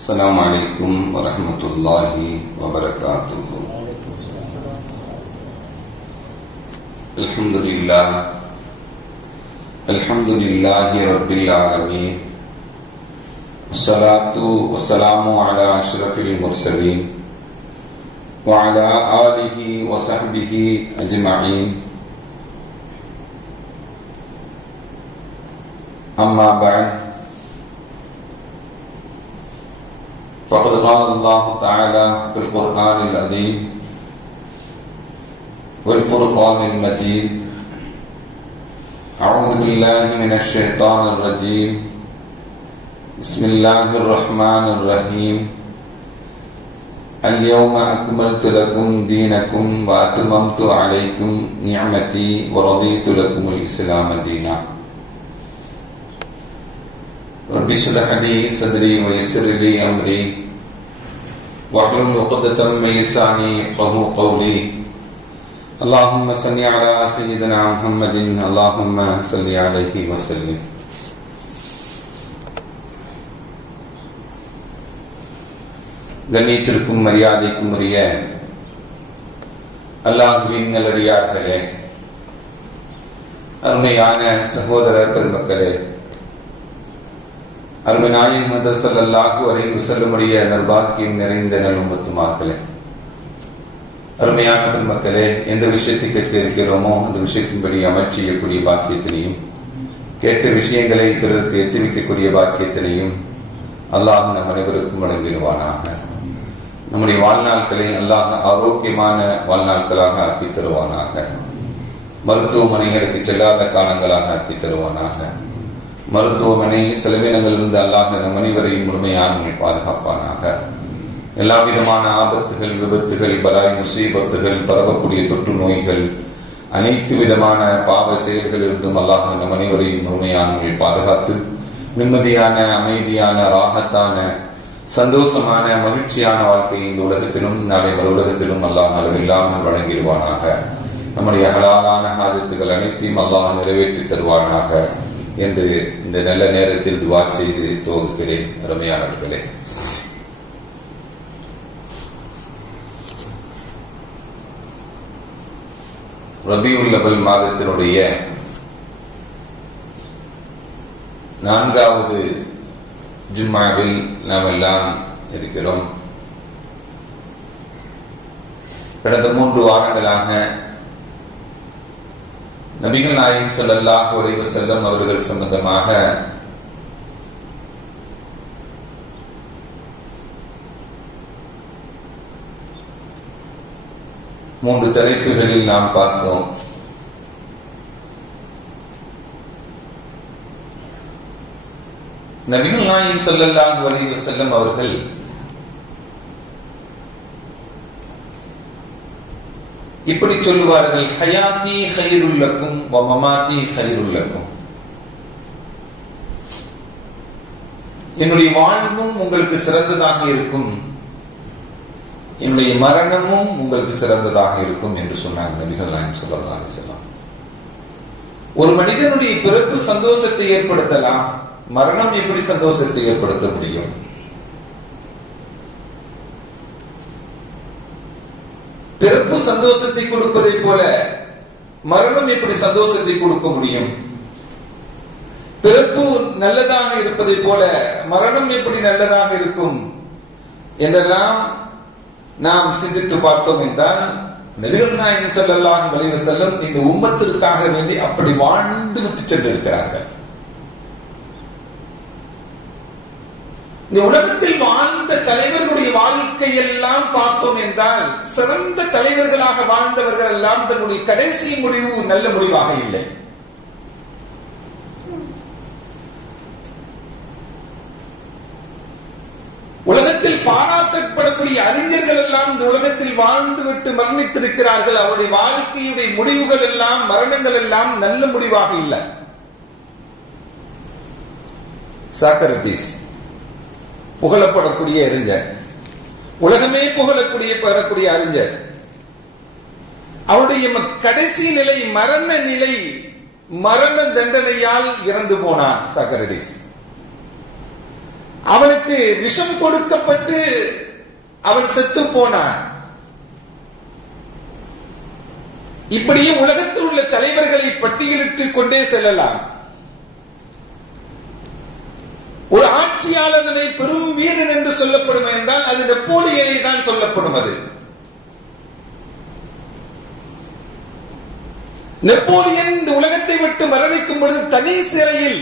السلام عليكم ورحمة الله وبركاته. الحمد لله رب العالمين، الصلاة والسلام على أشرف المرسلين وعلى آله وصحبه أجمعين. أما بعد، فقد قال الله تعالى في القرآن العظيم والفرقان المجيد: أعوذ بالله من الشيطان الرجيم، بسم الله الرحمن الرحيم. اليوم أكملت لكم دينكم وأتممت عليكم نعمتي ورضيت لكم الإسلام دينا. رب اشرح لي صدري ويسر لي أمري واحلل عقدة من لساني يفقهوا قولي. اللهم صل على سيدنا محمد، اللهم صل عليه وسلم. கண்ணியத்திற்கும் மரியாதைக்கும் உரிய அல்லாஹ்வின் நல்லடியார்களே, அருமையான சகோதர பெருமக்களே, அருமை நாயகம் முஹம்மது ஸல்லல்லாஹு அலைஹி வஸல்லம் உடைய நற்பாக்கியம் நிறைந்த நல்லும்மத்துமார்களே, அருமையான பெருமக்களே, எந்த விஷயத்தை கேட்க இருக்கிறோமோ அந்த விஷயத்தின்படி அமல் செய்யக்கூடிய பாக்கியத்தினையும், கேட்ட விஷயங்களை பிறருக்கு எத்தி வைக்கக்கூடிய பாக்கியத்தினையும் அல்லாஹ் நம் அனைவருக்கும் வழங்கிடுவானாக. நம்முடைய வாழ்நாட்களை அல்லாஹ் ஆரோக்கியமான வாழ்நாட்களாக ஆக்கி தருவானாக. மருத்துவமனைகளுக்கு செல்லாத காலங்களாக ஆக்கி தருவானாக. மருத்துவமனை செலவினங்களிலிருந்து அல்லாஹ் நம் அனைவரையும் முழுமையான பாதுகாப்பானாக. எல்லா விதமான ஆபத்துகள், விபத்துகள், பலாய் முசீபத்துகள், பரவக்கூடிய தொற்று நோய்கள், அனைத்து விதமான பாவ செயல்களிலிருந்தும் அல்லாஹ் நம் அனைவரையும் முழுமையான பாதுகாத்து நிம்மதியான, அமைதியான, ராகத்தான, சந்தோஷமான, மகிழ்ச்சியான வாழ்க்கை இந்த உலகத்திலும் நாளை மறு உலகத்திலும் அல்லாஹ் அளவில்லாமல் வழங்கிடுவானாக. நம்முடைய ஹலாலான ஹாஜத்துகள் அனைத்தையும் அல்லாஹ் நிறைவேற்றி தருவானாக என்று இந்த நல்ல நேரத்தில் துஆ செய்து துவங்குகிறேன். அருமையானவர்களே, ரபியுல் அவல் மாதத்தினுடைய 4வது ஜும்மாவில் நாம் எல்லாம் இருக்கிறோம். கடந்த 3 வாரங்களாக நபிகள் நாயகம் ஸல்லல்லாஹு அலைஹி வஸல்லம் அவர்கள் சம்பந்தமாக மூன்று தலைப்புகளில் நாம் பார்த்தோம். நபிகள் நாயகம் ஸல்லல்லாஹு அலைஹி வஸல்லம் அவர்கள் இப்படி சொல்லுவார்கள்: ஹயாத்தி கைருல் லக்கும் வ மமாத்தி கைருல் லக்கும். என்னுடைய வாழ்வும் உங்களுக்கு சிறந்ததாக இருக்கும், என்னுடைய மரணமும் உங்களுக்கு சிறந்ததாக இருக்கும் என்று சொன்னார் நபிகள் நாயகம் ஸல்லல்லாஹு அலைஹி வஸல்லம். ஒரு மனிதனுடைய பிறப்பு சந்தோஷத்தை ஏற்படுத்தலாம், மரணம் எப்படி சந்தோஷத்தை ஏற்படுத்த முடியும்? பிறப்பு சந்தோஷத்தை கொடுப்பதை போல மரணம் எப்படி சந்தோஷத்தை கொடுக்க முடியும்? பிறப்பு நல்லதாக இருப்பதை போல மரணம் எப்படி நல்லதாக இருக்கும் என்றெல்லாம் நாம் சிந்தித்து பார்த்தோம் என்றால், நபிகள் நாயகம் ஸல்லல்லாஹு அலைஹி வஸல்லம் இந்த உம்மத்திற்காக வேண்டி அப்படி வாழ்ந்து விட்டு சென்றிருக்கிறார்கள். இந்த உலகத்தில் வாழ்ந்த தலைவர்களுடைய வாழ்க்கையெல்லாம் பார்த்தோம் என்றால், சிறந்த தலைவர்களாக வாழ்ந்தவர்கள் எல்லாம் தன்னுடைய கடைசி முடிவு நல்ல முடிவாக இல்லை. உலகத்தில் பாராட்டப்படக்கூடிய அறிஞர்கள் எல்லாம் இந்த உலகத்தில் வாழ்ந்துவிட்டு மரணித்திருக்கிறார்கள். அவருடைய வாழ்க்கையுடைய முடிவுகள் எல்லாம், மரணங்கள் எல்லாம் நல்ல முடிவாக இல்லை. சாக்ரட்டிஸ் புகழப்படக்கூடிய அறிஞர், உலகமே புகழக்கூடிய அறிஞர், அவருடைய கடைசி நிலை மரண நிலை, மரண தண்டனையால் இறந்து போனான் சாக்ரட்டிஸ். அவனுக்கு விஷம் கொடுக்கப்பட்டு அவன் செத்து போனான். இப்படியே உலகத்தில் உள்ள தலைவர்களை பட்டியலிட்டு கொண்டே செல்லலாம். ஒரு ஆட்சியாளனை பெரும் வீரன் என்று சொல்லப்படும் என்றால் அது நெப்போலியனை தான் சொல்லப்படும். அது நெப்போலியன் இந்த உலகத்தை விட்டு மரணிக்கும் பொழுது தனி சிறையில்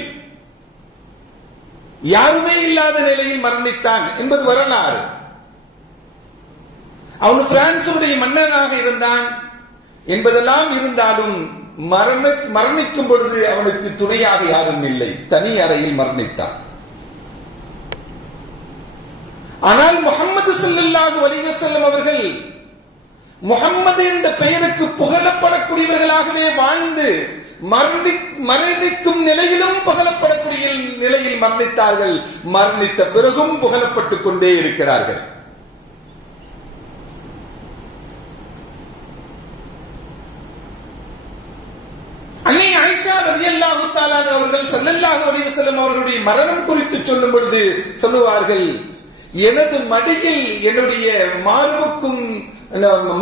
யாருமே இல்லாத நிலையில் மரணித்தான் என்பது வரலாறு. அவன் பிரான்சுடைய மன்னனாக இருந்தான் என்பதெல்லாம் இருந்தாலும் மரணிக்கும் பொழுது அவனுக்கு துணையாக யாரும் இல்லை, தனி அறையில் மரணித்தான். ஆனால் முஹம்மது ஸல்லல்லாஹு அலைஹி வஸல்லம் அவர்கள் முஹம்மது என்ற பெயருக்கு புகழப்படக்கூடியவர்களாகவே வாழ்ந்து மரணிக்கும் நிலையிலும் புகழப்படக்கூடிய நிலையில் மரணித்தார்கள். மரணித்த பிறகும் புகழப்பட்டுக் கொண்டே இருக்கிறார்கள். அன்னை ஆயிஷா ரலியல்லாஹு தஆலா அவர்கள் ஸல்லல்லாஹு அலைஹி வஸல்லம் அவர்களுடைய மரணம் குறித்து சொல்லும் பொழுது சொல்லுவார்கள், எனது மடியில் என்னுடைய மார்புக்கும்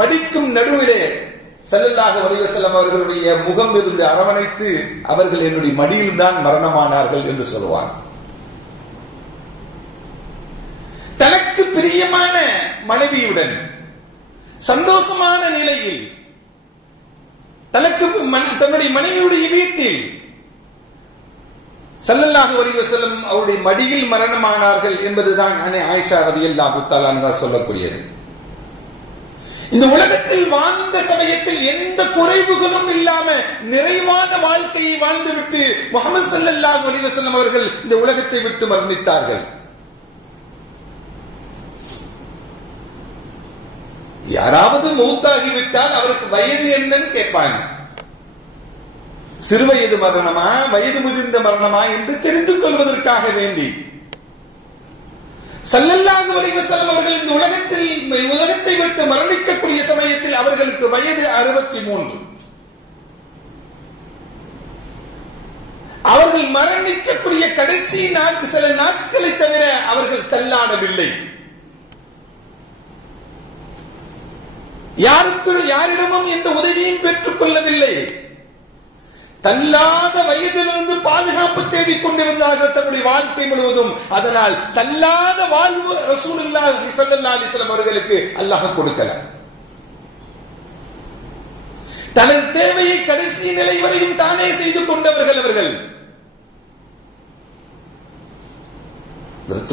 மடிக்கும் நடுவிலே ஸல்லல்லாஹு அலைஹி வஸல்லம் அவர்களுடைய முகம் இருந்து அரவணைத்து அவர்கள் என்னுடைய மடியில் தான் மரணமானார்கள் என்று சொல்லுவார். தனக்கு பிரியமான மனைவியுடன் சந்தோஷமான நிலையில் தன்னுடைய மனைவியுடைய வீட்டில் ஸல்லல்லாஹு அலைஹி வஸல்லம் அவருடைய மடியில் மரணமானார்கள் என்பதுதான் அன்னை ஆயிஷா ரலியல்லாஹு தஆலா அன்ஹா சொல்லக்கூடியது. இந்த உலகத்தில் வாழ்ந்த சமயத்தில் எந்த குறைவுகளும் இல்லாம நிறைவான வாழ்க்கையை வாழ்ந்துவிட்டு முஹம்மது ஸல்லல்லாஹு அலைஹி வஸல்லம் அவர்கள் இந்த உலகத்தை விட்டு மரணித்தார்கள். யாராவது மௌத்தாகிவிட்டால் அவருக்கு வயது என்னன்னு கேட்பாங்க. சிறு வயது மரணமா வயது முதிர்ந்த மரணமா என்று தெரிந்து கொள்வதற்காக வேண்டி ஸல்லல்லாஹு அலைஹி வஸல்லம் அவர்கள் இந்த உலகத்தை விட்டு மரணிக்கக்கூடிய சமயத்தில் அவர்களுக்கு வயது 63. அவர்கள் மரணிக்கக்கூடிய கடைசி சில நாட்களை தவிர அவர்கள் தள்ளாடவில்லை. யாரிடமும் எந்த உதவியும் பெற்றுக் கொள்ளவில்லை. தள்ளாத வயதிலிருந்து பாதுகாப்பு தேடிக் கொண்டிருந்தார்கள் தன்னுடைய வாழ்க்கை முழுவதும். அதனால் தள்ளாத வாழ்வு ரசூலுல்லாஹி ஸல்லல்லாஹு அலைஹி வஸல்லம் அவர்களுக்கு அல்லாஹ் கொடுக்கல. தனது தேவையை கடைசி நிலை வரையும் தானே செய்து கொண்டவர்கள் அவர்கள்.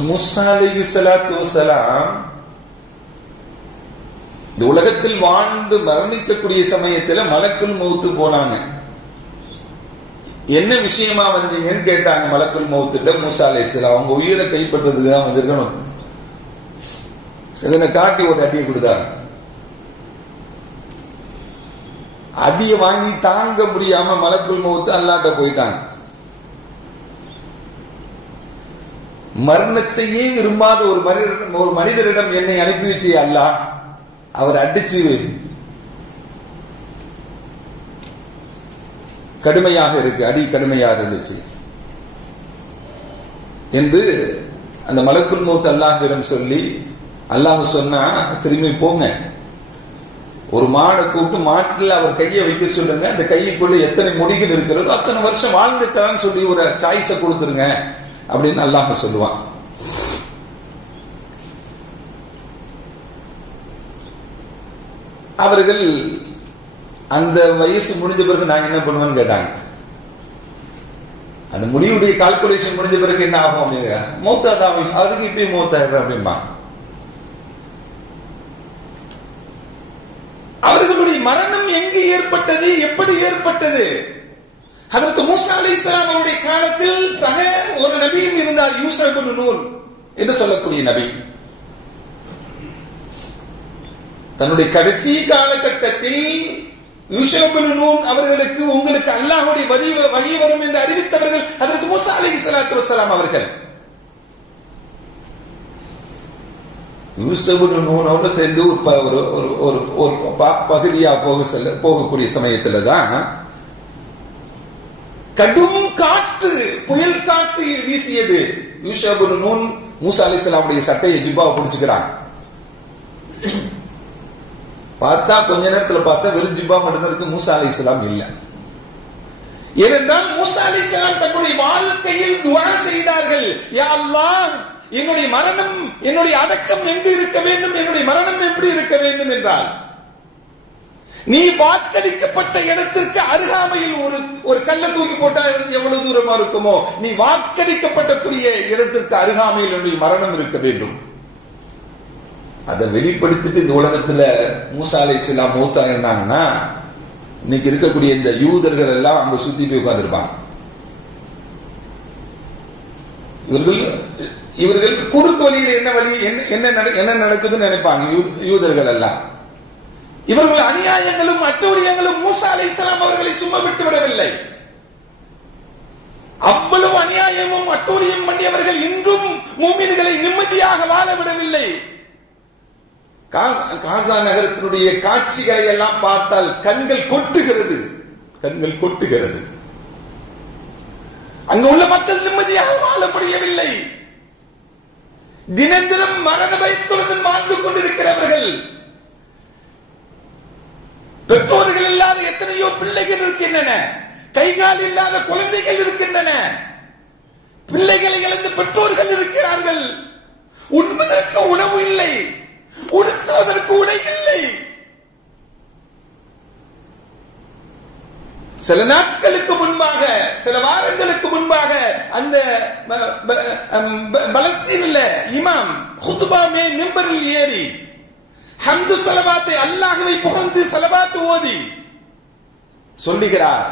மூஸா அலைஹிஸ்ஸலாத்து வஸலாம் இந்த உலகத்தில் வாழ்ந்து மரணிக்கக்கூடிய சமயத்தில் மலக்குல் மௌத் போனாங்க. என்ன விஷயமா வந்தீங்கன்னு கேட்டாங்க மலக்குல் மௌத்திட்ட மூஸா அலைஹிஸ்ஸலாம். அவங்க உயிரை கைப்பற்றதுக்கு தான் வந்திருக்கணும். சிலனை காட்டி ஒரு அடியை கொடுத்தாங்க. அடியை வாங்கி தாங்க முடியாம மலக்குல் மௌத் அல்லாஹ்ட்ட போயிட்டாங்க. மரணத்தையே விரும்பாத ஒரு மனிதரிடம் என்னை அனுப்பி வச்சு அல்லாஹ் அவர் அடிச்சு கடுமையாக இருக்கு, அடி கடுமையாக இருந்துச்சு என்று அந்த மலக்குல் மௌத் அல்லாஹ்விடம் சொல்லி அல்லாஹ் சொன்னா திரும்பி போங்க, ஒரு மாடை கூப்பிட்டு மாட்டில் அவர் கையை வைக்க சொல்லுங்க, அந்த கைக்குள்ள எத்தனை முடிகள் இருக்கிறதோ அத்தனை வருஷம் வாழ்ந்துட்டான்னு சொல்லி ஒரு சாய்ஸை கொடுத்துருங்க அப்படின்னு அல்லாஹ் சொல்லுவான். அவர்கள் அந்த வயசு முடிஞ்ச பிறகு நான் என்ன பண்ணுவேன்னு கேட்டாங்க. அந்த முடிவுடைய கால்குலேஷன் முடிஞ்ச பிறகு என்ன ஆகும் அப்படிங்கிற மௌத்தாதான் அதுக்கு இப்பயும் மௌத்தாயிடுற அப்படின்பா. அவர்களுடைய மரணம் எங்கு ஏற்பட்டது, எப்படி ஏற்பட்டது? ஹதரத் மூஸா அலைஹிஸ்ஸலாம் அவருடைய காலத்தில் சக ஒரு நபியும் இருந்தார், யூஸா இப்னு நூன் என்று சொல்லக்கூடிய நபி. தன்னுடைய கடைசி காலகட்டத்தில் யூஸா இப்னு நூன் அவர்களுக்கு உங்களுக்கு அல்லாஹ்வுடைய வஹி வரும் என்று அறிவித்தவர்கள் ஹதரத் மூஸா அலைஹிஸ்ஸலாத்து வஸ்ஸலாம் அவர்கள். யூஸா இப்னு நூன் அவர்கள் சேர்ந்து ஒரு பகுதியா போகக்கூடிய சமயத்துல தான் கடும் காற்று, புயல் காற்று வீசியது. யூஸா இப்னு நூன் மூசா அலைஹிஸ்ஸலாமுடைய சட்டையை ஜிப்பாவை பிடிச்சுக்கிறாங்க. பார்த்தா கொஞ்ச நேரத்தில் பார்த்தா வெறும் ஜிப்பா மட்டும் இருக்கு, மூசா அலைஹிஸ்ஸலாம் இல்ல. ஏனென்றால் மூசா அலைஹிஸ்ஸலாம் தன்னுடைய வாழ்க்கையில் துஆ செய்தார்கள், யா அல்லாஹ் என்னுடைய மரணம், என்னுடைய அடக்கம் எங்கு இருக்க வேண்டும், என்னுடைய மரணம் எப்படி இருக்க வேண்டும் என்றால், நீ வாக்களிக்கப்பட்ட இடத்திற்கு அருகாமையில் ஒரு கல்லை தூக்கி போட்டா எவ்வளவு தூரமா இருக்குமோ, நீ வாக்களிக்கப்பட்டக்கூடிய இடத்திற்கு அருகாமையில் என்னுடைய மரணம் இருக்க வேண்டும். அதை வெளிப்படுத்திட்டு இந்த உலகத்துல மூசா அலைஹிஸ்ஸலாம் மௌத்தா இருந்தாங்கன்னா இன்னைக்கு இருக்கக்கூடிய இந்த யூதர்கள் எல்லாம் அங்க சுத்தி போய் உட்கார்ந்திருப்பாங்க. இவர்கள் குறுக்கு வழியில் என்ன வழி என்ன நடக்குதுன்னு நினைப்பாங்க யூதர்கள் எல்லாம். இவர்கள் அநியாயங்களும் அட்டூழியங்களும் மூசா அலைஹிஸ்ஸலாம் அவர்களை சும்மா விட்டு விடவில்லை. அவ்வளவு அநியாயமும் அட்டூழியம் பண்ணியவர்கள் இன்றும் மூமின்களை நிம்மதியாக வாழ விடவில்லை. காசா நகரத்தினுடைய காட்சிகளை எல்லாம் பார்த்தால் கண்கள் கொட்டுகிறது, கண்கள் கொட்டுகிறது. அங்கு உள்ள மக்கள் நிம்மதியாக வாழ முடியவில்லை. தினந்தினம் மரண பயத்துடன் வாழ்ந்து கொண்டிருக்கிறவர்கள், பெற்றோர்கள் இல்லாத எத்தனையோ பிள்ளைகள் இருக்கின்றன, கைகால் இல்லாத குழந்தைகள் இருக்கின்றன, பிள்ளைகளை இழந்து பெற்றோர்கள் இருக்கிறார்கள். உண்பதற்கு உணவு இல்லை, உடுத்துவதற்கு உடை இல்லை. சில நாட்களுக்கு முன்பாக, சில வாரங்களுக்கு முன்பாக அந்த பலஸ்தீன்ல இமாம் குத்பா மிம்பரில் ஏறி ஹம்து ஸலவாத்தை, அல்லாஹ்வை புகழ்ந்து ஸலவாத் ஓதி சொல்லுகிறார்,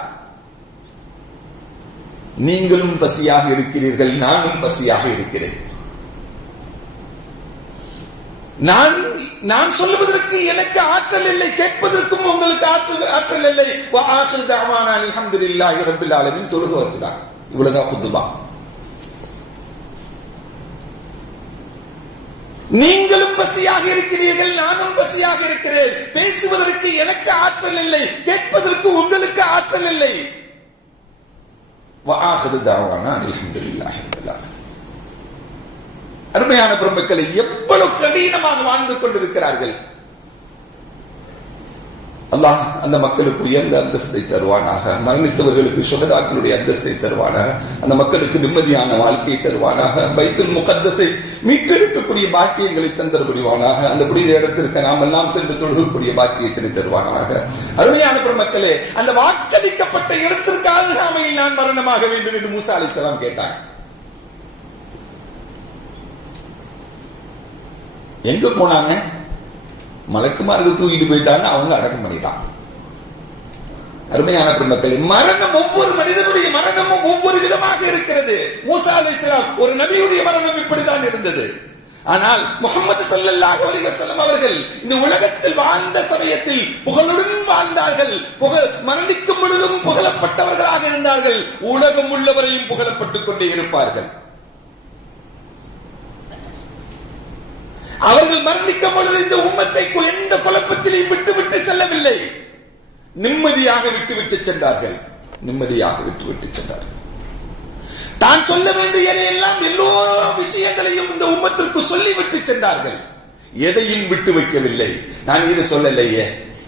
நீங்களும் பசியாக இருக்கிறீர்கள், நானும் பசியாக இருக்கிறேன். நான் சொல்லுவதற்கு எனக்கு ஆற்றல் இல்லை, கேட்பதற்கும் உங்களுக்கு ஆற்றல் இல்லை. வ ஆகிரு தஅவானா அல்ஹம்துலில்லாஹி ரப்பில் ஆலமீன் தொழுக வச்சுட்டாங்க. இவ்வளவுதான் குத்பா. நீங்களும் பசியாக இருக்கிறீர்கள், நானும் பசியாக இருக்கிறேன். பேசுவதற்கு எனக்கு ஆற்றல் இல்லை, கேட்பதற்கு உங்களுக்கு ஆற்றல் இல்லை. வ ஆகிரு தஅவானா அல்ஹம்துலில்லாஹி ரப்பில் ஆலமீன். அருமையான பெருமக்களை, எவ்வளவு கடினமாக வாழ்ந்து கொண்டிருக்கிறார்கள். அல்லாஹ் அந்த மக்களுக்கு உயர்ந்த அந்தஸ்தை தருவானாக, மரணித்தவர்களுக்கு சுஹதாக்களுடைய அந்தஸ்தை தருவானாக, அந்த மக்களுக்கு நிம்மதியான வாழ்க்கையை தருவானாக, பைத்துல் முகத்தஸை மீட்டெடுக்கக்கூடிய பாக்கியங்களை தந்தர புரிவானாக, அந்த புனித இடத்திற்கு நாம் எல்லாம் சென்று தொழுகக்கூடிய பாக்கியத்தை தருவானாக. அருமையான பெருமக்களே, அந்த வாக்களிக்கப்பட்ட இடத்திற்கு அருகாமையில் நான் மரணமாக வேண்டும் என்று மூசா அலைஹிஸ்ஸலாம் கேட்டாங்க. எங்க போனாங்க? மலக்குமார்கள் தூக்கிட்டு போயிட்டாங்க, அவங்க அடக்கம் பண்ணிட்டாங்க. அருமையான பெருமக்களே, மரணம், ஒவ்வொரு மனிதனுடைய மரணமும் ஒவ்வொரு விதமாக இருக்கிறது. மூசா அலைஹிஸ்ஸலாம் ஒரு நபியுடைய மரணம் இப்படித்தான் இருந்தது. ஆனால் முஹம்மது ஸல்லல்லாஹு அலைஹி வஸல்லம் அவர்கள் இந்த உலகத்தில் வாழ்ந்த சமயத்தில் புகழுடன் வாழ்ந்தார்கள். மரணிக்கும் பொழுதும் புகழப்பட்டவர்களாக இருந்தார்கள். உலகம் உள்ளவரையும் புகழப்பட்டுக் கொண்டே இருப்பார்கள். அவர்கள் மரணிக்கும் பொழுது இந்த உம்மத்தை எந்த குழப்பத்திலையும் விட்டுவிட்டு செல்லவில்லை. நிம்மதியாக விட்டுவிட்டு சென்றார்கள். நிம்மதியாக விட்டுவிட்டு சென்றார்கள். தான் சொல்ல வேண்டிய எல்லாம் எல்லா விஷயங்களையும் இந்த உம்மத்திற்கு சொல்லிவிட்டு சென்றார்கள். எதையும் விட்டு வைக்கவில்லை. நான் இதை சொல்லலையே,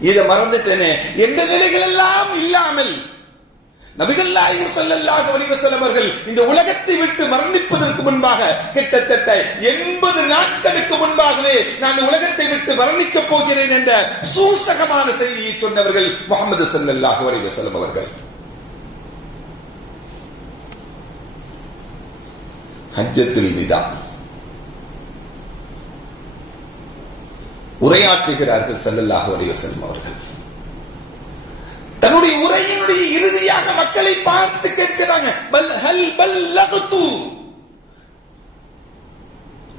இதை மறந்துட்டேனே என்ற நிலைகள் எல்லாம் இல்லாமல் நபிகள் நாயகம் ஸல்லல்லாஹு அலைஹி வஸல்லம் அவர்கள் இந்த உலகத்தை விட்டு மரணிப்பதற்கு முன்பாக கிட்டத்தட்ட 80 நாட்களுக்கு முன்பாகவே நான் உலகத்தை விட்டு மரணிக்கப் போகிறேன் என்ற சூசகமான செய்தியை சொன்னவர்கள் முஹம்மது ஸல்லல்லாஹு அலைஹி வஸல்லம் அவர்கள். ஹஜ்ஜத்துல் விதா உரையாற்றுகிறார்கள் ஸல்லல்லாஹு அலைஹி வஸல்லம் அவர்கள். தன்னுடைய உரையினுடைய இறுதியாக மக்களை பார்த்து கேட்கிறாங்க,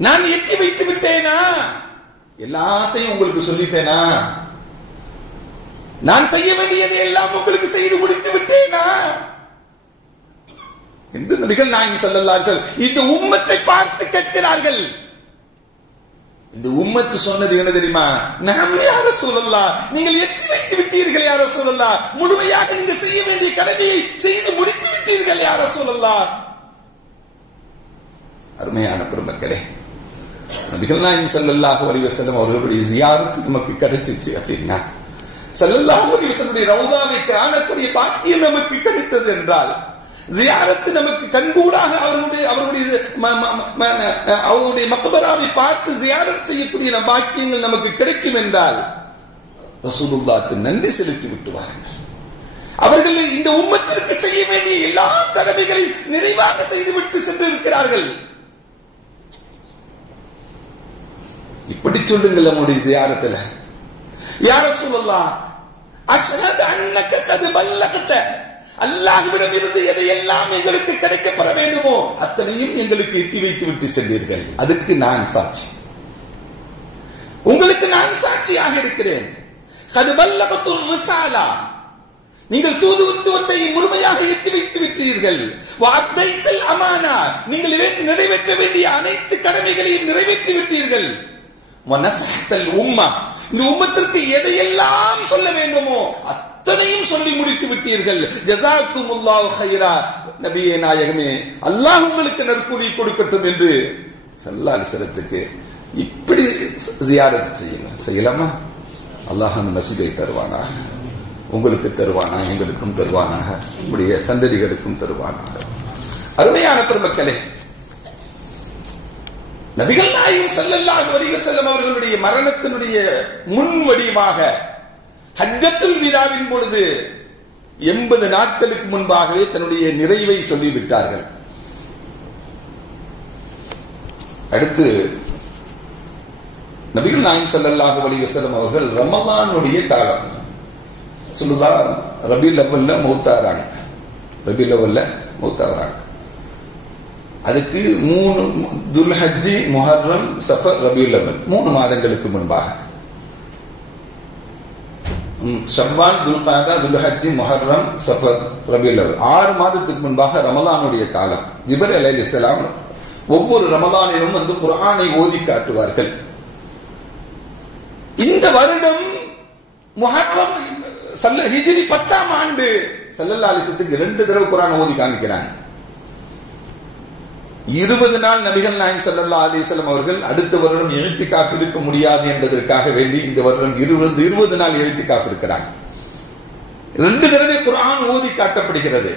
நான் எத்தி வைத்து விட்டேனா? எல்லாத்தையும் உங்களுக்கு சொல்லிட்டேனா? நான் செய்ய வேண்டியதை எல்லாம் உங்களுக்கு செய்து முடித்து விட்டேனா என்று நபிகள் நாயகம் ஸல்லல்லாஹு அலைஹி வஸல்லம் இந்த உம்மத்தை பார்த்து கேட்கிறார்கள். இந்த உம்மத்து சொன்னது என்ன தெரியுமா? நாம் யா ரசூலல்லாஹ், நீங்கள் எத்தி வைத்து விட்டீர்கள் யா ரசூலல்லாஹ், முழுமையாக நீங்க செய்ய வேண்டிய கடமையை செய்து முடித்து விட்டீர்கள் யா ரசூலல்லாஹ். அருமையான பெருமக்களே, நபிகள் நாயகம் ஸல்லல்லாஹு அலைஹி வஸல்லம் அவர்களுடைய ஜியாரத் நமக்கு கிடைச்சிச்சு அப்படின்னா, ஸல்லல்லாஹு அலைஹி வஸல்லம் ரவுதாவை காணக்கூடிய பாக்கியம் நமக்கு கிடைத்தது என்றால், ஜியாரத் நமக்கு கண்கூடாக அவருடைய மக்பராவை பார்த்து ஜியாரத் செய்யக்கூடிய பாக்கியங்கள் நமக்கு கிடைக்கும் என்றால், ரசூலுல்லாஹ்வுக்கு நன்றி செலுத்தி விட்டு வாருங்கள். அவர்கள் இந்த உம்மத்திற்கு செய்ய வேண்டிய எல்லா கடமைகளையும் நிறைவாக செய்துவிட்டு சென்றிருக்கிறார்கள். இப்படி சொல்லுங்கள் நம்முடைய ஜியாரத்துல, யா ரசூலல்லாஹ் அஷ்ஹது அன்னக கத் பல்லகத, அல்லாஹ்விடம் இருந்து எதையெல்லாம் எங்களுக்கு கிடைக்கப்பெற வேண்டுமோ அத்தனையும் எங்களுக்கு எத்தி வைத்து விட்டு சென்றீர்கள். அதுக்கு நான் சாட்சி, உங்களுக்கு நான் சாட்சியாக இருக்கிறேன். கத் பல்லகத்து ரிசாலா, நீங்கள் தூதுத்துவத்தை முழுமையாக எத்தி வைத்து விட்டீர்கள். வஅத்தைல் அமானா, நீங்கள் நிறைவேற்ற வேண்டிய அனைத்து கடமைகளையும் நிறைவேற்றி விட்டீர்கள். வனஸஹ்தல் உம்மா, இந்த உம்மத்திற்கு எதையெல்லாம் சொல்ல வேண்டுமோ அத்தனையும் சொல்லி முடித்து விட்டீர்கள். ஜஸாக்குமுல்லாஹு கைரா, நபியே நாயகமே அல்லாஹ் உங்களுக்கு நற்கூலி கொடுக்கட்டும் என்று ஸல்லல்லாஹு அலைஹி வஸல்லத்துக்கு இப்படி ஜியாரத் செய்யலாமா? அல்லாஹ் அந்த நசீபை தருவானாக, உங்களுக்கு தருவானா, எங்களுக்கும் தருவானாக, உங்களுடைய சந்ததிகளுக்கும் தருவானாக. அருமையான பெருமக்களே, நபிகள் நாயகம் ஸல்லல்லாஹு அலைஹி வஸல்லம் அவர்களுடைய மரணத்தினுடைய முன் வடிவாக ஹஜ்ஜத்துல் விதாவின் பொழுது 80 நாட்களுக்கு முன்பாகவே தன்னுடைய நிறைவை சொல்லிவிட்டார்கள். அடுத்து நபிகள் நாயகம் ஸல்லல்லாஹு அலைஹி வஸல்லம் அவர்கள் ரமலானுடைய காலம் சொல்லுதா ரபியுல் அவ்வல்ல மௌத்தாராங்க. ரபியுல் அவ்வல்ல மௌத்தாராங்க. அதுக்கு 3 துல்ஹஜ்ஜி, முஹர்ரம், சஃபர், ரபியுல் அவ்வல் 3 மாதங்களுக்கு முன்பாக, ஷவ்வால், துல்காதா, துல்ஹஜ்ஜி, முஹர்ரம், சஃபர், ரபியுல் அவ்வல் 6 மாதத்துக்கு முன்பாக ரமலானுடைய காலம். ஜிப்ரீல் அலைஹிஸ்ஸலாம் ஒவ்வொரு ரமலானிலும் வந்து குர்ஆனை ஓதி காட்டுவார்கள். இந்த வருடம் முஹர்ரம் ஹிஜ்ரி 10ஆம் ஆண்டு ஸல்லல்லாஹு அலைஹி வஸல்லத்துக்கு 2 தடவை குர்ஆன் ஓதி காமிக்கிறாங்க. 20 நாள் நபிகள் நாயகம் ஸல்லல்லாஹு அலைஹி வஸல்லம் அவர்கள் அடுத்த வருடம் இழ்திகாஃப் இருக்க முடியாது என்பதற்காக வேண்டி இந்த வருடம் 20 நாள் இழ்திகாஃப் இருக்கிறாங்க. 2 தடவை குர்ஆன் ஓதி காட்டப்படுகிறது.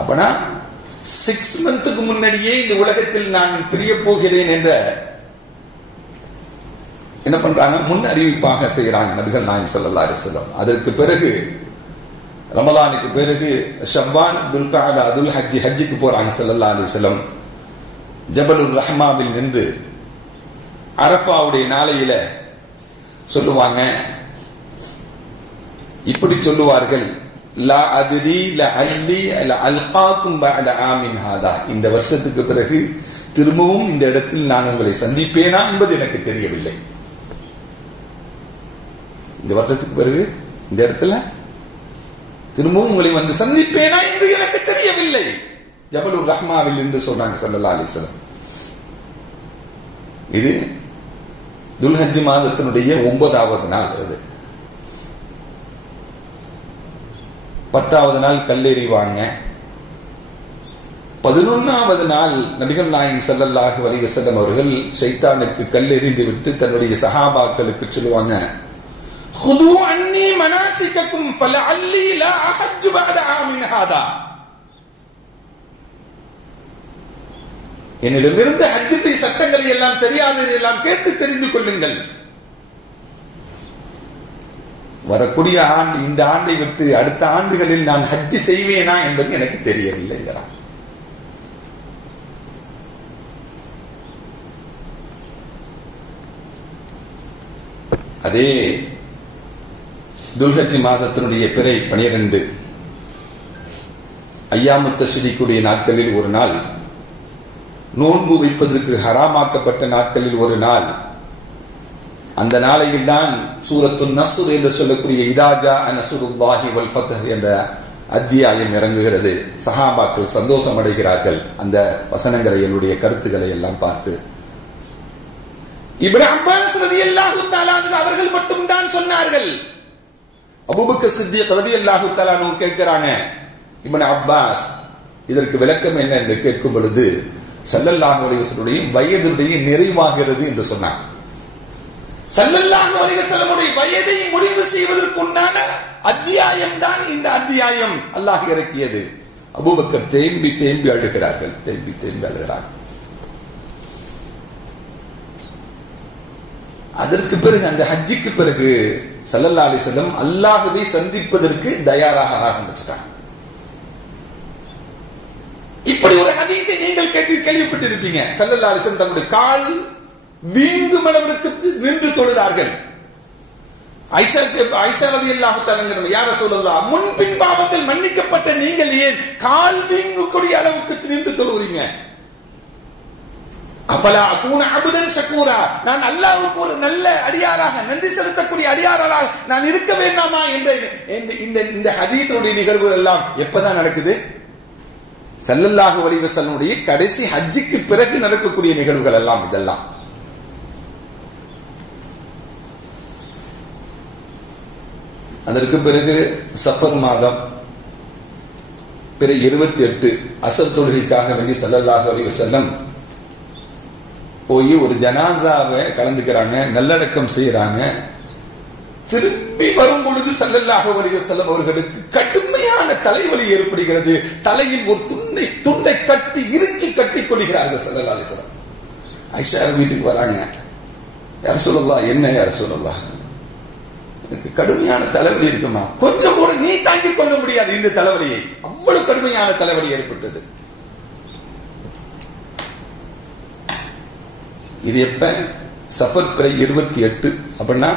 அப்பனா 6 மந்த்க்கு முன்னாடியே இந்த உலகத்தில் நான் பிரிய போகிறேன் என்ற என்ன பண்றாங்க, முன் அறிவிப்பாக செய்யறாங்க நபிகள் நாயகம் ஸல்லல்லாஹு அலைஹி வஸல்லம். அதற்கு பிறகு ரமலானுக்கு பிறகு ஷவ்வால், துல்காதா, துல்ஹஜ்ஜி, ஹஜ்ஜுக்கு போறாங்க ஸல்லல்லாஹு அலைஹி வஸல்லம். ஜபலுர் ரஹ்மாவில் நின்று அரஃபாவுடைய நாளையில சொல்லுவாங்க, இப்படி சொல்லுவார்கள், லா அத்ரி லஅல்லி அல்காக்கும் பஅத ஆமின் ஹாதா, இந்த வருஷத்துக்கு பிறகு திரும்பவும் இந்த இடத்தில் நான் உங்களை சந்திப்பேனா என்பது எனக்கு தெரியவில்லை. இந்த வருஷத்துக்கு பிறகு இந்த இடத்துல திரும்பவும் உங்களை வந்து சந்திப்பேனா என்று எனக்கு தெரியவில்லை. ஜபலுர் ரஹ்மாவில் என்று சொன்னாங்க ஸல்லல்லாஹு அலைஹி வஸல்லம். இது துல்ஹஜ் மாதத்தினுடைய 9வது நாள். அது 10வது நாள் கல்லெறிவாங்க. 11வது நாள் நபிகள் நாயகம் ஸல்லல்லாஹு அலைஹி வஸல்லம் அவர்கள் ஷைத்தானுக்கு கல்லெறிந்து விட்டு தன்னுடைய சஹாபாக்களுக்கு சொல்லுவாங்க, خذو عني مناسككم فلعلي لا احج بعد عام هذا, என்னிடமிருந்து ஹஜ்ஜுடைய சட்டங்களை எல்லாம் தெரியாததை எல்லாம் கேட்டு தெரிந்து கொள்ளுங்கள். வரக்கூடிய ஆண்டு, இந்த ஆண்டை விட்டு அடுத்த ஆண்டுகளில் நான் ஹஜ்ஜு செய்வேனா என்பது எனக்கு தெரியவில்லைங்கிறார். அதே துல்ஹஜ் மாதத்தினுடைய பிறை 12 ஐயாமுத் தஷ்ரீக்குடைய நாட்களில் ஒரு நாள், நோன்பு வைப்பதற்கு ஹராமாக்கப்பட்ட நாட்களில் ஒரு நாள். அந்த நாளையில் தான் சூரத்துன் நஸ்ர் என்று சொல்லக்கூடிய இதா ஜாஅ நஸ்ருல்லாஹி வல் ஃபத்ஹ் என்ற அத்தியாயம் இறங்குகிறது. சஹாபாக்கள் சந்தோஷம் அடைகிறார்கள் அந்த வசனங்களை, என்னுடைய கருத்துக்களை எல்லாம் பார்த்து. இப்னு அப்பாஸ் ரலியல்லாஹு தஆலா அவர்கள் மட்டும் தான் சொன்னார்கள். அபூபக்கர் சித்திக் ரலியல்லாஹு தஆலா கேட்கிறாங்க, இப்னு அப்பாஸ் இதற்கு விளக்கம் என்ன என்று கேட்கும் பொழுது, ஸல்லல்லாஹு அலைஹி வஸல்லம் வயதுடைய நிறைவாகிறது என்று சொன்னார். ஸல்லல்லாஹு அலைஹி வஸல்லம் வயதை முடிவு செய்வதற்குண்டான அத்தியாயம் தான் இந்த அத்தியாயம் அல்லாஹ் இறக்கியது. அபூபக்கர் தேம்பி தேம்பி அழுகிறார்கள், தேம்பி தேம்பி அழுகிறார்கள். அதற்கு பிறகு அந்த ஹஜ்ஜுக்கு பிறகு ஸல்லல்லாஹு அலைஹி வஸல்லம் அல்லாஹ்வை சந்திப்பதற்கு தயாராக ஆரம்பிச்சிட்டாங்க. இப்படி ஒரு ஹதீஸை நீங்கள் கேள்விப்பட்டிருப்பீங்க. ஸல்லல்லாஹு அலைஹி வஸல்லம் தங்களுடைய கால் வீங்கும் அளவிற்கு நின்று தொழுதார்கள். ஆயிஷா ரலியல்லாஹு தஆலா, யா ரசூலல்லாஹ், முன்பின் பாவங்கள் மன்னிக்கப்பட்ட நீங்கள் ஏன் கால் வீங்கக்கூடிய அளவுக்கு நின்று தொழுகிறீங்க? அஃபலா அகூன அப்தன் ஷகூரா, நான் அல்லாஹ்வுக்கு ஒரு நல்ல அடியாராக, நன்றி செலுத்தக்கூடிய அடியாராக நான் இருக்க வேண்டாமா என்ற இந்த ஹதீஸுடைய நிகழ்வுகள் எல்லாம் எப்பதான் நடக்குது? ஸல்லல்லாஹு அலைஹி வஸல்லம் கடைசி ஹஜ்ஜுக்கு பிறகு நடக்கக்கூடிய நிகழ்வுகள் எல்லாம் இதெல்லாம். அதற்கு பிறகு சஃபர் மாதம் பிறகு 28 அசர் தொழுகைக்காக வேண்டி ஸல்லல்லாஹு அலைஹி வஸல்லம் போய் ஒரு ஜனாசாவை கலந்துக்கிறாங்க, நல்லடக்கம் செய்யறாங்க. திரும்பி வரும் பொழுது ஸல்லல்லாஹு அலைஹி வஸல்லம் அவர்களுக்கு கடுமையான தலைவலி ஏற்படுகிறது. தலையில் ஒரு துண்டை கட்டி இறுக்கி கட்டிக் கொள்கிறார்கள் ஸல்லல்லாஹு அலைஹி வஸல்லம். ஆயிஷா வீட்டுக்கு வராங்க, யா ரசூலல்லாஹ், என்ன யா ரசூலல்லாஹ், எனக்கு கடுமையான தலைவலி இருக்குமா? கொஞ்சம் கூட நீ தாங்கிக் கொள்ள முடியாது இந்த தலைவலியை, அவ்வளவு கடுமையான தலைவலி ஏற்பட்டது. இது எப்ப? சஃபர் பிறை 28 அப்படின்னா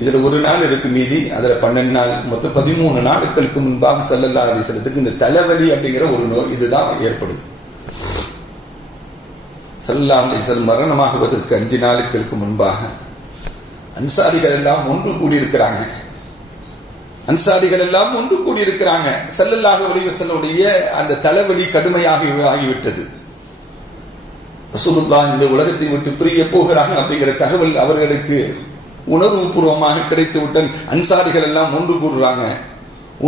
இதுல ஒரு நாள் இருக்கு மீதி, அதுல 12 நாள், மொத்தம் 13 நாட்களுக்கு முன்பாக ஸல்லல்லாஹு அலைஹி வஸல்லத்துக்கு இந்த தலைவலி அப்படிங்கிற ஒரு நோய் இதுதான் ஏற்படுது. ஸல்லல்லாஹு அலைஹி வஸல்லம் மரணமாகுவதற்கு 5 நாட்களுக்கு முன்பாக அன்சாரிகள் எல்லாம் ஒன்று கூடியிருக்கிறாங்க. ஸல்லல்லாஹு அலைஹி வஸல்லம் அந்த தலைவலி கடுமையாக ஆகிவிட்டது. ரசூலுல்லாஹ் இந்த உலகத்தை விட்டு பிரிய போகிறாங்க அப்படிங்கிற தகவல் அவர்களுக்கு உணர்வு பூர்வமாக கிடைத்துவிட்ட அன்சாரிகள் எல்லாம் ஒன்று கூடுறாங்க.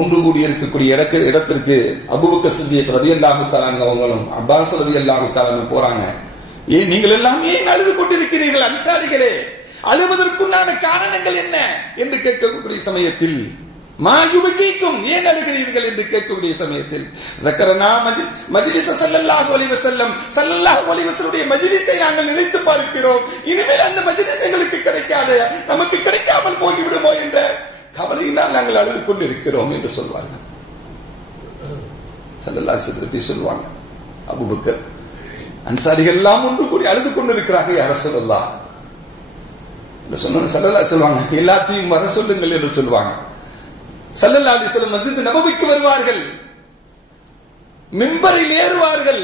ஒன்று கூடி இருக்கக்கூடிய இடத்திற்கு அபூபக்கர் சித்திக் ரலியல்லாஹு தஆலா அவங்களும் அப்பாஸ் ரலியல்லாஹு தஆலா போறாங்க. ஏன் நீங்கள் எல்லாம் ஏன் அழுது கொண்டிருக்கிறீர்கள் அன்சாரிகளே? அழுவதற்குண்டான காரணங்கள் என்ன என்று கேட்கக்கூடிய சமயத்தில், மாயுபகீக்கும், ஏன் அழுகிறீர்கள் என்று கேட்கக்கூடிய சமயத்தில், ذكرنا மஜ்லிஸ் ஸல்லல்லாஹு அலைஹி வஸல்லம், ஸல்லல்லாஹு அலைஹி வஸல்லம் மஜ்லிஸை நாங்கள் நினைத்து பார்க்கிறோம். இனிமேல் அந்த மஜ்லிஸ் எங்களுக்கு கிடைக்காது, நமக்கு கிடைக்காமல் போய்விடுமோ என்ற கவலையினால் நாங்கள் அழுது கொண்டிருக்கிறோம் என்று சொல்வார்கள். ஸல்லல்லாஹு அலைஹி வஸல்லம் சொல்வாங்க, அபூபக்கர், அன்சாரிகள் எல்லாம் ஒன்று கூடி அழுது கொண்டிருக்கிறார்கள் யா ரசூலல்லாஹ். ஸல்லல்லாஹு சொல்லுவாங்க, எல்லாத்தையும் வர சொல்லுங்கள் என்று சொல்லுவாங்க. ஸல்லல்லாஹு அலைஹி வஸல்லம் மஸ்ஜித் நபவிக்கு வருவார்கள், மிம்பரில் ஏறுவார்கள்,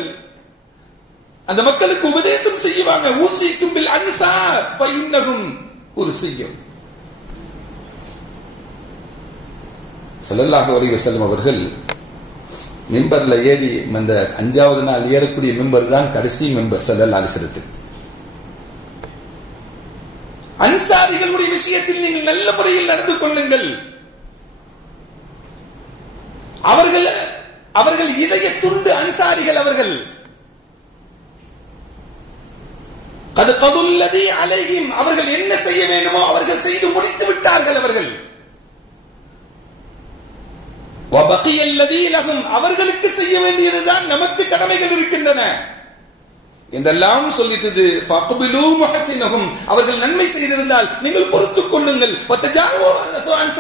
அந்த மக்களுக்கு உபதேசம் செய்வாங்க. ஊசிக்கும் பில் அன்சார் ஃபஇன்னஹும் உர்சியும். ஸல்லல்லாஹு அலைஹி வஸல்லம் அவர்கள் மிம்பர்ல ஏறி அந்த 5வது நாள் ஏறக்கூடிய மிம்பர் தான் கடைசி மிம்பர் ஸல்லல்லாஹு அலைஹி வஸல்லம். அன்சாரிகளுடைய விஷயத்தில் நீங்கள் நல்ல முறையில் நடந்து கொள்ளுங்கள். அவர்கள் இதய துண்டு அன்சாரிகள். அவர்கள் கதுல்லதி அலைஹிம், அவர்கள் என்ன செய்ய வேண்டுமோ அவர்கள் செய்து முடித்து விட்டார்கள். அவர்கள் வபகியல்லதி லஹும், அவர்களுக்கு செய்ய வேண்டியதுதான் நமக்கு கடமைகள் இருக்கின்றன என்றெல்லாம் சொல்லிட்டது. ஃபக்பிலு முஹசினஹும், அவர்கள் நன்மை செய்திருந்தால் நீங்கள் பொறுத்துக் கொள்ளுங்கள். வதஜாவு அன்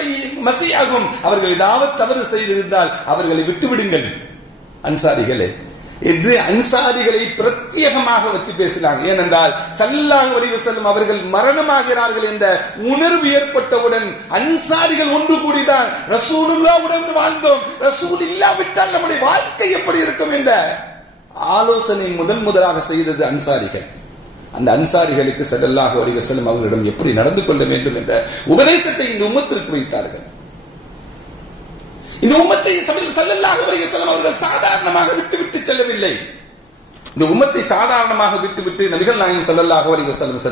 மஸீஅஹும், அவர்கள் ஏதாவது தவறு செய்திருந்தால் அவர்களை விட்டுவிடுங்கள் அன்சாரிகளே என்று அன்சாரிகளை பிரத்யேகமாக வச்சு பேசினாங்க. ஏனென்றால் ஸல்லல்லாஹு அலைஹி வஸல்லம் அவர்கள் மரணமாகிறார்கள் என்ற உணர்வு ஏற்பட்டவுடன் அன்சாரிகள் ஒன்று கூடிதான் ரசூலுல்லாஹ்வுடன் வாழ்ந்தோம், ரசூல் இல்லாவிட்டால் நம்முடைய வாழ்க்கை எப்படி இருக்கும் என்ற ஆலோசனை முதலாக செய்தது அன்சாரிகள். அந்த அன்சாரிகளுக்கு ஸல்லல்லாஹு அலைஹி வஸல்லம் அவர்களிடம் எப்படி நடந்து கொள்ள வேண்டும் என்ற உபதேசத்தை இந்த உம்மத்திற்கு வைத்தார்கள். இந்த உம்மத்தை ஸல்லல்லாஹு அலைஹி வஸல்லம் அவர்கள் சாதாரணமாக விட்டு செல்லவில்லை. இந்த உம்மத்தை சாதாரணமாக விட்டு நபிகள் நாயகம் ஸல்லல்லாஹு அலைஹி வஸல்லம்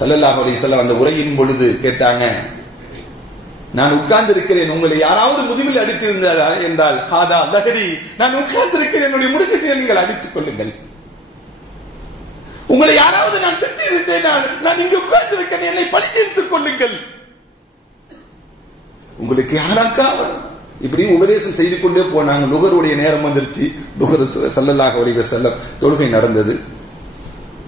ஸல்லல்லாஹு அலைஹி வஸல்லம் அந்த உரையின் பொழுது கேட்டாங்க, நான் உட்கார்ந்து இருக்கிறேன், உங்களை யாராவது முதுகில் அடித்திருந்தாரா என்றால் ஹாதா தஹரி, நான் உட்கார்ந்து இருக்கிறேன், என்னுடைய முதுகில் நீங்கள் அடித்துக் கொள்ளுங்கள். உங்களை யாராவது நான் திட்டி இருந்தேன், நான் இங்கு உட்கார்ந்து இருக்கிறேன், என்னை பழி தீர்த்துக் கொள்ளுங்கள். உங்களுக்கு யாராக்கா இப்படி உபதேசம் செய்து கொண்டே போனாங்க. நுகருடைய நேரம் வந்துருச்சு. நுகர் ஸல்லல்லாஹு அலைஹி வஸல்லம் தொழுகை நடந்தது.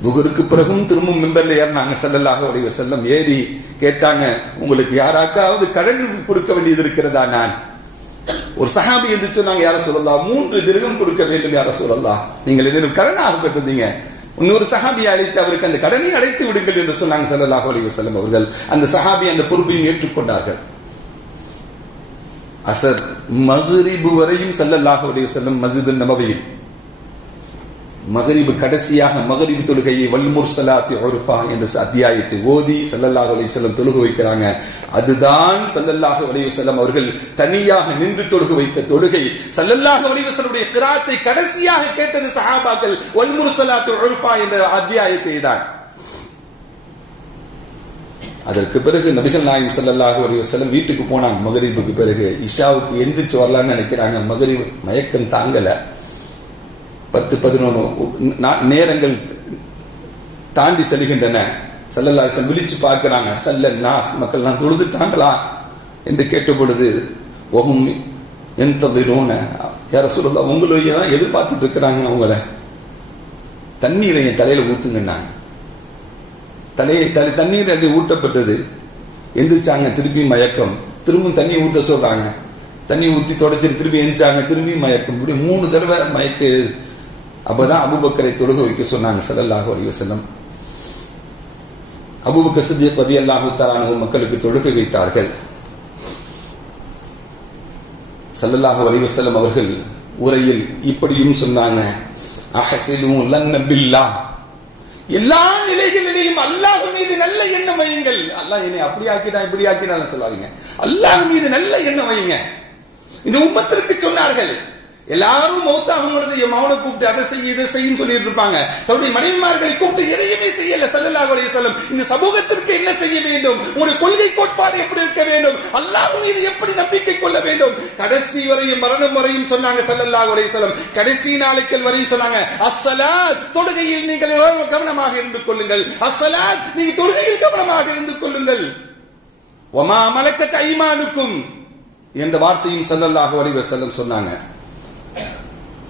நுகருக்கு பிறகும் திரும்பவும் மிம்பர்ல ஏறினாங்க. ஸல்லல்லாஹு அலைஹி வஸல்லம் ஏறி கேட்டாங்க, உங்களுக்கு யாராக்காவது கடன் கொடுக்க வேண்டியது இருக்கிறதா? நான் ஒரு சஹாபி எந்திரிச்சு சொன்னாங்க, யார சொல்லலாம் 3 திர்ஹம் கொடுக்க வேண்டும் யார சொல்லலாம், நீங்கள் என்னிடம் கடனாக பெற்றிருந்தீங்க. இன்னொரு சஹாபியை அழைத்து அவருக்கு அந்த கடனை அடைத்து விடுங்கள் என்று சொன்னாங்க ஸல்லல்லாஹு அலைஹி வஸல்லம் அவர்கள். அந்த சஹாபி அந்த பொறுப்பையும் ஏற்றுக்கொண்டார்கள். அசர் மக்ரிப் வரையும் ஸல்லல்லாஹு அலைஹி வஸல்லம் மஸ்ஜிதுன் நபவியில் மக்ரிப் கடைசியாக மக்ரிப் தொழுகையை வல் முர்ஸலாத்தி உர்ஃபா என்ற அத்தியாயத்தை ஓதி ஸல்லல்லாஹு அலைஹி வஸல்லம் தொழுகை வைக்கிறாங்க. அதுதான் ஸல்லல்லாஹு அலைஹி வஸல்லம் அவர்கள் தனியாக நின்று தொழுகை வைத்த தொழுகை. ஸல்லல்லாஹு அலைஹி வஸல்லுடைய கிராத்தை கடைசியாக கேட்டது சஹாபாக்கள் வல் முர்ஸலாத்தி உர்ஃபா என்ற அத்தியாயத்தை தான். அதற்கு பிறகு நபிகள் நாயகம் ஸல்லல்லாஹு அலைஹி வஸல்லம் வீட்டுக்கு போனாங்க. மக்ரிபுக்கு பிறகு இஷாவுக்கு எந்திரிச்சு வரலான்னு நினைக்கிறாங்க. மக்ரிப் மயக்கம் தாங்கல. 10-11 நேரங்கள் தாண்டி செல்கின்றன. ஸல்லல்லாஹு அலைஹி வஸல்லம் விழிச்சு பார்க்கிறாங்க. ஸல்லல்லாஹு மக்கள்லாம் தொழுதுட்டாங்களா என்று கேட்ட பொழுது வஹும் யன்தஸிரூன, யா ரசூலல்லாஹ் உங்களையே தான் எதிர்பார்த்துட்டு இருக்கிறாங்க. அவங்கள தண்ணீரை என் தலையில ஊத்துங்கன்னாங்க. தண்ணீர் அள்ளி ஊட்டப்பட்டது. எந்திரிச்சாங்க. திருப்பி மயக்கம். திரும்பவும் தண்ணி ஊத்த சொல்றாங்க. தண்ணி ஊத்தி தொடச்சிட்டு திருப்பி எந்திரிச்சாங்க. திரும்பி மயக்கம். இப்படி 3 தடவை மயக்கு. அப்பதான் அபூபக்கரை தொழுகை வைக்க சொன்னாங்க ஸல்லல்லாஹு அலைஹி வஸல்லம். அபூபக்கர் சித்திக் ரலியல்லாஹு தஆலா அன்ஹு மக்களுக்கு தொழுகை வைத்தார்கள். ஸல்லல்லாஹு அலைஹி வஸல்லம் அவர்கள் உரையில் இப்படியும் சொன்னாங்க, அஹ்ஸிலு லன் பில்லாஹ், எல்லா நிலைகளிலேயும் அல்லாஹ் மீது நல்ல எண்ணம் வையுங்கள். அல்லாஹ் என்னை அப்படி ஆக்கிட்டான் இப்படி ஆக்கிட்டான் சொல்லாதீங்க. அல்லாஹ் மீது நல்ல எண்ணம் வையுங்க. இந்த உம்மத்திற்கு சொன்னார்கள். எல்லாரும் மௌத்தாகும் பொழுது மௌன கூப்பிட்டு அதை செய்ய இதை செய்யும் சொல்லிட்டு இருப்பாங்க. தன்னுடைய மனைவிமார்களை கூப்பிட்டு எதையுமே செய்யல ஸல்லல்லாஹு அலைஹி வஸல்லம். இந்த சமூகத்திற்கு என்ன செய்ய வேண்டும், உங்களுடைய கொள்கை கோட்பாடு எப்படி இருக்க வேண்டும், அல்லாஹ் மீது எப்படி நம்பிக்கை கொள்ள வேண்டும், கடைசி வரையும் மரணம் வரையும் சொன்னாங்க ஸல்லல்லாஹு அலைஹி வஸல்லம். கடைசி நாளைகள் வரையும் சொன்னாங்க, அஸ்ஸலாத், தொழுகையில் நீங்கள் கவனமாக இருந்து கொள்ளுங்கள். அஸ்ஸலாத், நீங்க தொழுகையில் கவனமாக இருந்து கொள்ளுங்கள். வமா மலக்கத் ஐமானுக்கும் என்ற வார்த்தையும் ஸல்லல்லாஹு அலைஹி வஸல்லம் சொன்னாங்க.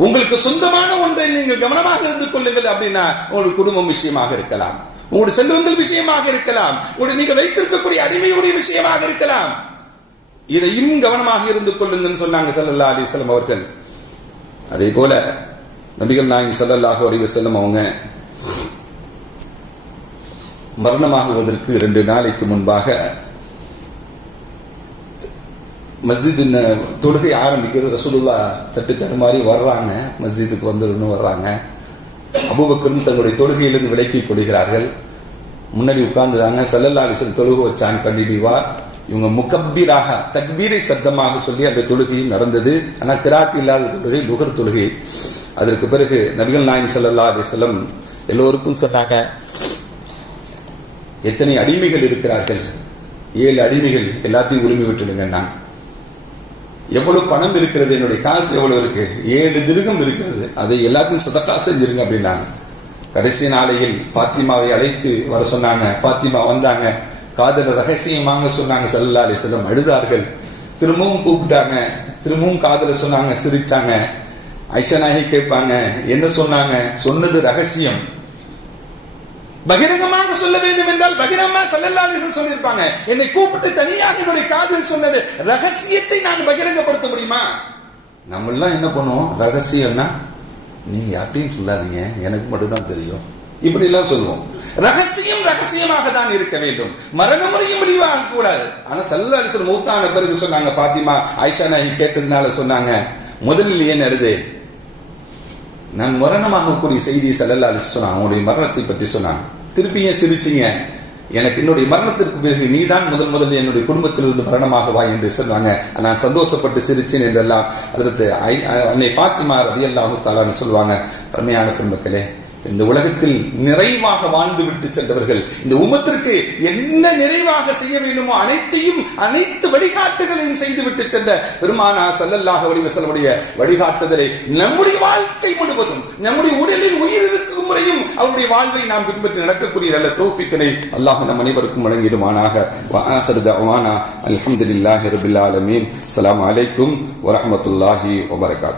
உங்களுக்கு சொந்தமான ஒன்றை நீங்கள் கவனமாக இருந்து கொள்ளுங்கள். அப்படின்னா உங்களுக்கு குடும்பம் விஷயமாக இருக்கலாம், உங்களுடைய செல்வங்கள் விஷயமாக இருக்கலாம், உங்களுடைய நீங்கள் வைத்திருக்கக்கூடிய அடிமையுடைய விஷயமாக இருக்கலாம். இதையும் கவனமாக இருந்து கொள்ளுங்கள் சொன்னாங்க ஸல்லல்லாஹு அலைஹி வஸல்லம் அவர்கள். அதே போல நபிகள் நாயகம் ஸல்லல்லாஹு அலைஹி வஸல்லம் அவங்க மரணமாகுவதற்கு 2 நாளைக்கு முன்பாக மஸ்ஜித் தொழுகை ஆரம்பிக்கிறது. ரசூலுல்லாஹ் தடுமாறி வர்றாங்க. மஸ்ஜிதுக்கு வந்துடணும் வர்றாங்க. அபூபக்கரும் தங்களுடைய தொழுகையிலிருந்து விலக்கிக் கொள்கிறார்கள். முன்னாடி உட்கார்ந்துதாங்க. ஸல்லல்லாஹு அலைஹி வஸல்லம் தொழுகை வச்சாங்க கண்டிப்பா. இவங்க முகப்பீராக தக்பீரை சத்தமாக சொல்லி அந்த தொழுகையும் நடந்தது. ஆனா கிராத் இல்லாத தொழுகை லுகர் தொழுகை. அதற்கு பிறகு நபிகள் நாயகம் ஸல்லல்லாஹு அலைஹி வஸல்லம் எல்லோருக்கும் சொன்னாங்க, எத்தனை அடிமைகள் இருக்கிறார்கள், 7 அடிமைகள், எல்லாத்தையும் உரிமை விட்டுடுங்க. எவ்வளவு பணம் இருக்கிறது, என்னுடைய காசு எவ்வளவு இருக்கு, 7 திர்ஹம் இருக்கிறது, அதை எல்லாத்தையும் சதக்கா செஞ்சிருங்க அப்படின்னாங்க. கடைசி நாளையில் ஃபாத்திமாவை அழைத்து வர சொன்னாங்க. ஃபாத்திமா வந்தாங்க. காதல ரகசியமாக சொன்னாங்க. ஸல்லல்லாஹு அலைஹி வஸல்லம் அழுதார்கள். திரும்பவும் கூப்பிட்டாங்க. திரும்பவும் காதல சொன்னாங்க. சிரிச்சாங்க. ஆயிஷா நாயகி கேட்பாங்க, என்ன சொன்னாங்க? சொன்னது ரகசியம். பகிரங்கமாக சொல்ல வேண்டும் என்றால் பகிரங்கமா ஸல்லல்லாஹு அலைஹி வஸல்லம் சொல்லிருப்பாங்க. என்னை கூப்பிட்டு தனியாக என்னுடைய காதில் சொன்னது ரகசியத்தை நான் பகிரங்கப்படுத்த முடியுமா? நம்ம எல்லாம் என்ன பண்ணுவோம், ரகசியம்னா நீங்க யார்ட்டையும் சொல்லாதீங்க, எனக்கு மட்டும் தான் தெரியும், இப்படி எல்லாம் சொல்லுவோம். ரகசியம் ரகசியமாக தான் இருக்க வேண்டும். மரண முறையும் முடிவாக கூடாது. ஆனா ஸல்லல்லாஹு அலைஹி வஸல்லம் மௌத்தான பிறகு சொன்னாங்க. ஃபாத்திமா ஆயிஷா நாயகி கேட்டதுனால சொன்னாங்க, முதலில் ஏன் அழுதே? நான் மரணமாக கூடிய செய்தியை ஸல்லல்லாஹு அலைஹி வஸல்லம் சொன்னாங்க. அவங்களுடைய மரணத்தை பற்றி சொன்னாங்க. திருப்பி ஏன் சிரிச்சிங்க? எனக்கு என்னுடைய மரணத்திற்கு பிறகு நீதான் முதலில் என்னுடைய குடும்பத்திலிருந்து மரணமாக வா என்று சொன்னாங்க. நான் சந்தோஷப்பட்டு சிரிச்சேன் என்றெல்லாம் அதற்கு அன்னை ஃபாத்திமா ரலியல்லாஹு தஆலா சொல்லுவாங்க. பரமையான பெண்மக்களே, இந்த உலகத்தில் நிறைவாக வாழ்ந்து விட்டு சென்றவர்கள் இந்த உம்மத்திற்கு என்ன நிறைவாக செய்ய வேண்டுமோ அனைத்து வழிகாட்டுகளையும் செய்துவிட்டு சென்ற பெருமானார் ஸல்லல்லாஹு அலைஹி வஸல்லமுடைய வழிகாட்டுதலை நம்முடைய வாழ்க்கை முழுவதும் நம்முடைய உடலில் உயிர் இருக்கும் முறையும் அவருடைய வாழ்வை நாம் பின்பற்றி நடக்கக்கூடிய நல்ல தௌஃபீக்கினை அல்லாஹ் நம் அனைவருக்கும் வழங்கிடுவானாக. வ ஆகிரு தஅவானா அல்ஹம்துலில்லாஹி ரப்பில் ஆலமீன். அஸ்ஸலாமு அலைக்கும் வ ரஹ்மத்துல்லாஹி வ பரகாத்துஹு.